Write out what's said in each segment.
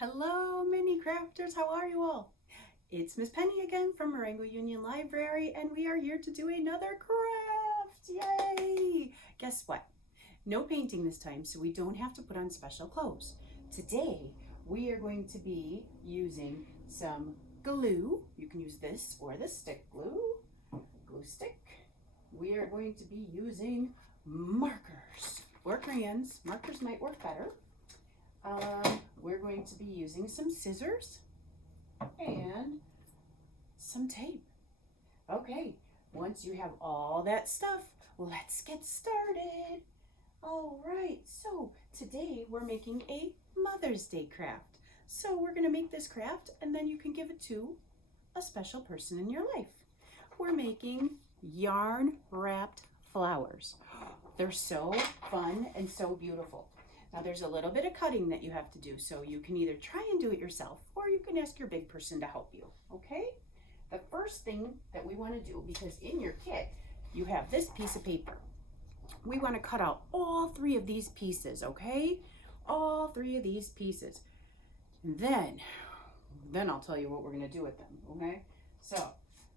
Hello, mini crafters. How are you all? It's Miss Penny again from Marengo-Union Library, and we are here to do another craft. Yay! Guess what? No painting this time, so we don't have to put on special clothes. Today, we are going to be using some glue. You can use this or the stick glue stick. We are going to be using markers or crayons. Markers might work better. We're going to be using some scissors and some tape. Okay, once you have all that stuff, let's get started. All right, so today we're making a Mother's Day craft. So we're gonna make this craft and then you can give it to a special person in your life. We're making yarn wrapped flowers. They're so fun and so beautiful. Now there's a little bit of cutting that you have to do, so you can either try and do it yourself or you can ask your big person to help you, okay? The first thing that we want to do, because in your kit you have this piece of paper, we want to cut out all three of these pieces, okay? All three of these pieces. And then I'll tell you what we're going to do with them, okay? So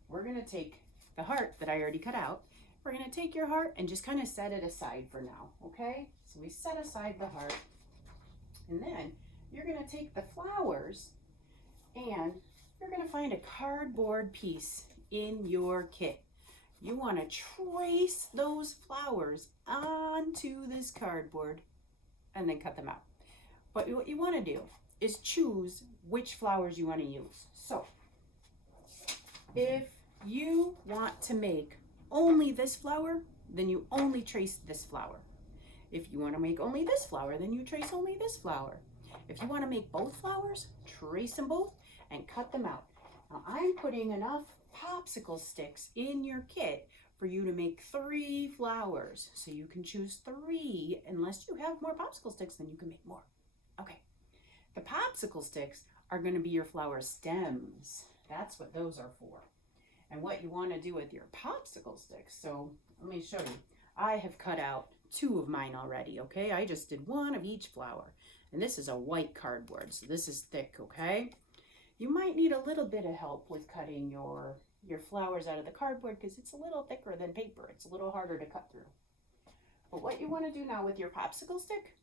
we're going to take the heart that I already cut out. We're going to take your heart and just kind of set it aside for now, okay? So we set aside the heart, and then you're going to take the flowers and you're going to find a cardboard piece in your kit. You want to trace those flowers onto this cardboard and then cut them out. But what you want to do is choose which flowers you want to use. So if you want to make only this flower, then you only trace this flower. If you want to make only this flower, then you trace only this flower. If you want to make both flowers, trace them both and cut them out. Now I'm putting enough popsicle sticks in your kit for you to make 3 flowers. So you can choose 3. Unless you have more popsicle sticks, then you can make more. Okay. The popsicle sticks are going to be your flower stems. That's what those are for. And what you want to do with your popsicle sticks. So let me show you. I have cut out 2 of mine already, okay? I just did 1 of each flower. And this is a white cardboard, so this is thick, okay? You might need a little bit of help with cutting your flowers out of the cardboard because it's a little thicker than paper. It's a little harder to cut through. But what you want to do now with your popsicle stick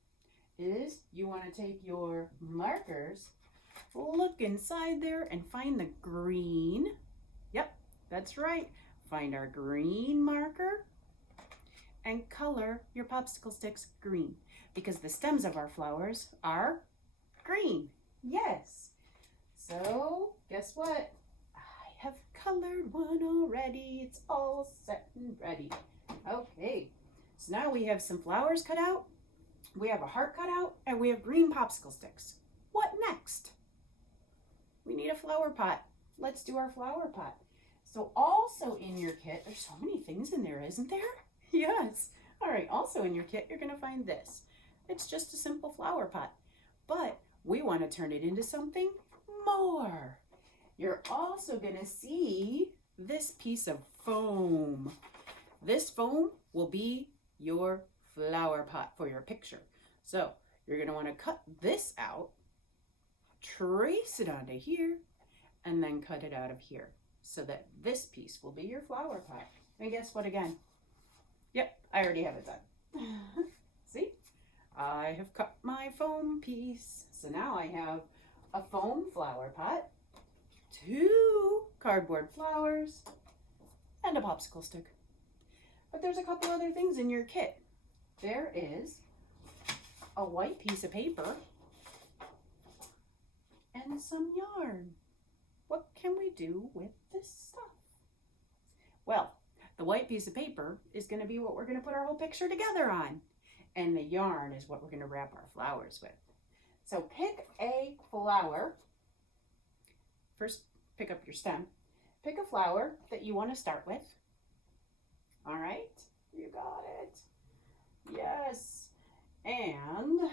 is you want to take your markers, look inside there and find the green. Yep, that's right. Find our green marker and color your popsicle sticks green because the stems of our flowers are green. Yes. So guess what? I have colored one already. It's all set and ready. Okay. So now we have some flowers cut out. We have a heart cut out and we have green popsicle sticks. What next? We need a flower pot. Let's do our flower pot. So also in your kit, there's so many things in there, isn't there? Yes. All right. Also in your kit, you're going to find this. It's just a simple flower pot, but we want to turn it into something more. You're also going to see this piece of foam. This foam will be your flower pot for your picture. So you're going to want to cut this out, trace it onto here, and then cut it out of here so that this piece will be your flower pot. And guess what again? Yep, I already have it done. See? I have cut my foam piece. So now I have a foam flower pot, 2 cardboard flowers, and a popsicle stick. But there's a couple other things in your kit. There is a white piece of paper and some yarn. What can we do with this stuff? Well, the white piece of paper is going to be what we're going to put our whole picture together on. And the yarn is what we're going to wrap our flowers with. So pick a flower. First, pick up your stem. Pick a flower that you want to start with. All right, you got it. Yes. And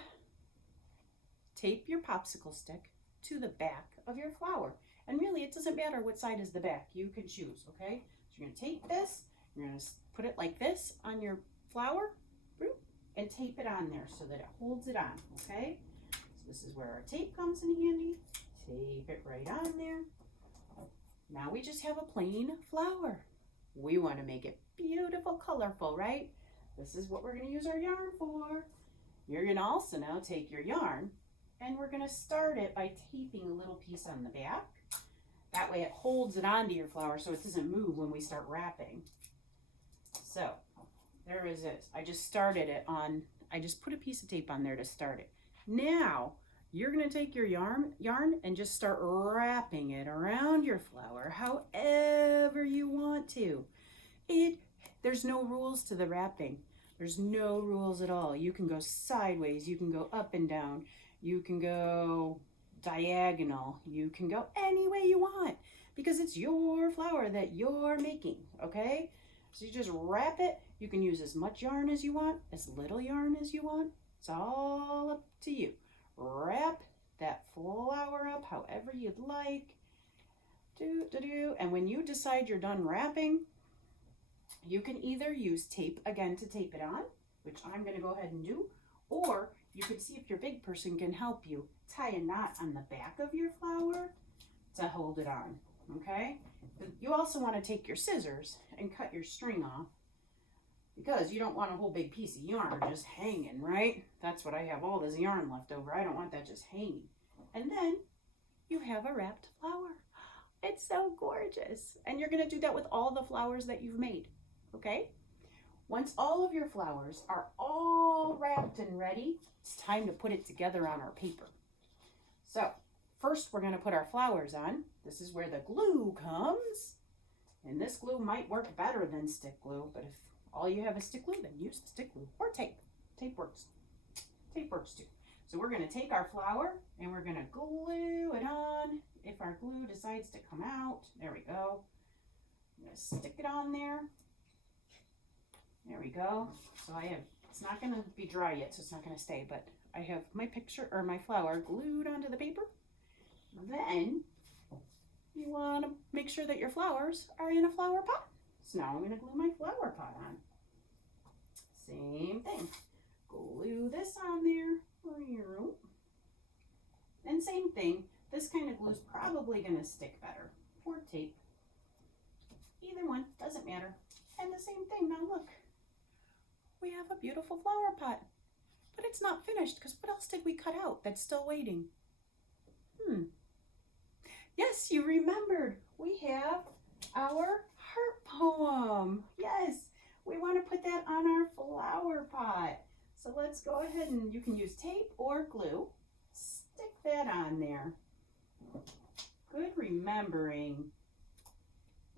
tape your popsicle stick to the back of your flower. And really, it doesn't matter what side is the back. You can choose, okay? So you're going to take this. You're going to put it like this on your flower and tape it on there so that it holds it on, okay? this is where our tape comes in handy. Tape it right on there. Now we just have a plain flower. We want to make it beautiful, colorful, right? This is what we're going to use our yarn for. You're going to also now take your yarn and we're going to start it by taping a little piece on the back. That way it holds it onto your flower so it doesn't move when we start wrapping. So there is it. I just started it on, I just put a piece of tape on there to start it. Now you're going to take your yarn and just start wrapping it around your flower however you want to. There's no rules to the wrapping. There's no rules at all. You can go sideways, you can go up and down, you can go diagonal, you can go any way you want because it's your flower that you're making, okay? So you just wrap it. You can use as much yarn as you want, as little yarn as you want. It's all up to you. Wrap that flower up however you'd like. And when you decide you're done wrapping, you can either use tape again to tape it on, which I'm going to go ahead and do, or you could see if your big person can help you tie a knot on the back of your flower to hold it on, okay? But you also want to take your scissors and cut your string off because you don't want a whole big piece of yarn just hanging, right? That's what I have, all this yarn left over. I don't want that just hanging. And then you have a wrapped flower. It's so gorgeous. And you're going to do that with all the flowers that you've made, okay? Once all of your flowers are all wrapped and ready, it's time to put it together on our paper. So first we're going to put our flowers on. This is where the glue comes. And this glue might work better than stick glue, but if all you have is stick glue, then use the stick glue or tape. Tape works. Tape works too. So we're going to take our flower and we're going to glue it on. If our glue decides to come out, there we go. I'm going to stick it on there. There we go. So I have, it's not going to be dry yet, so it's not going to stay, but I have my picture or my flower glued onto the paper. Then you want to make sure that your flowers are in a flower pot. So now I'm going to glue my flower pot on. Same thing. Glue this on there. And same thing. This kind of glue is probably going to stick better. Or tape. Either one, doesn't matter. And the same thing. Now look. We have a beautiful flower pot. But it's not finished because what else did we cut out that's still waiting? Yes, you remembered. We have our heart poem. Yes, we want to put that on our flower pot. So let's go ahead and you can use tape or glue. Stick that on there. Good remembering.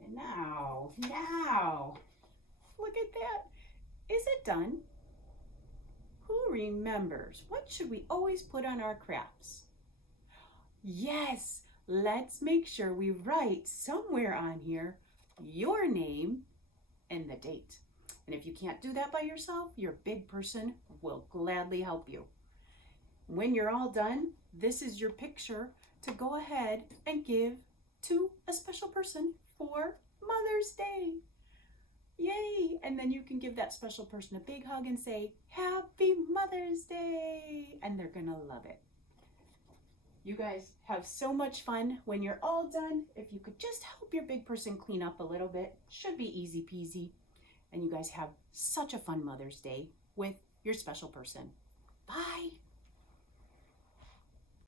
And now, look at that. Is it done? Who remembers? What should we always put on our crafts? Yes, let's make sure we write somewhere on here your name and the date. And if you can't do that by yourself, your big person will gladly help you. When you're all done, this is your picture to go ahead and give to a special person for Mother's Day. Yay! And then you can give that special person a big hug and say, Happy Mother's Day! And they're gonna love it. You guys have so much fun when you're all done. If you could just help your big person clean up a little bit, should be easy peasy. And you guys have such a fun Mother's Day with your special person. Bye!